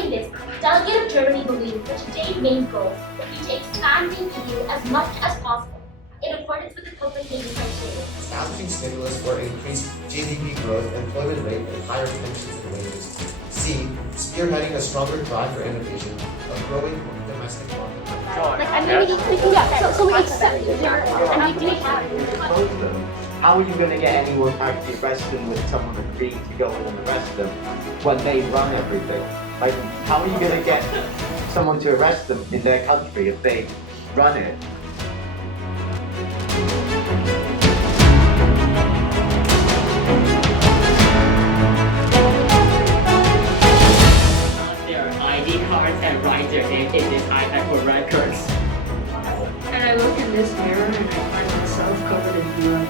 Knowing this, the delegate of Germany believes that today's main goal would be to expand the EU as much as possible in accordance with the Copenhagen criteria. Establishing stimulus for increased GDP growth, employment rate, and higher pensions and wages. C. Spearheading a stronger drive for innovation, a growing domestic market. So we accept there, and we do have. How are you going to get anyone to actually arrest them with someone agreeing to go in and arrest them when they run everything? Like, how are you going to get someone to arrest them in their country if they run it? Their ID cards and write their name in this iPad records. And I look in this mirror and I find myself covered in blood.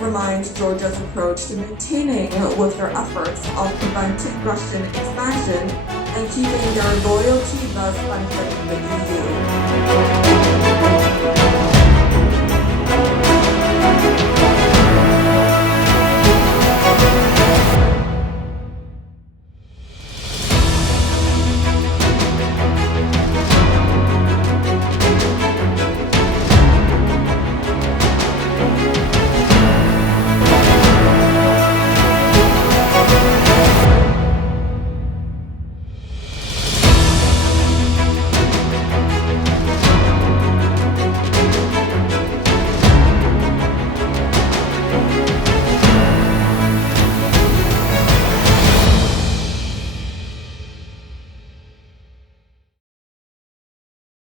Reminds Georgia's approach to maintaining with their efforts of preventing Russian expansion and keeping their loyalty thus benefiting the EU.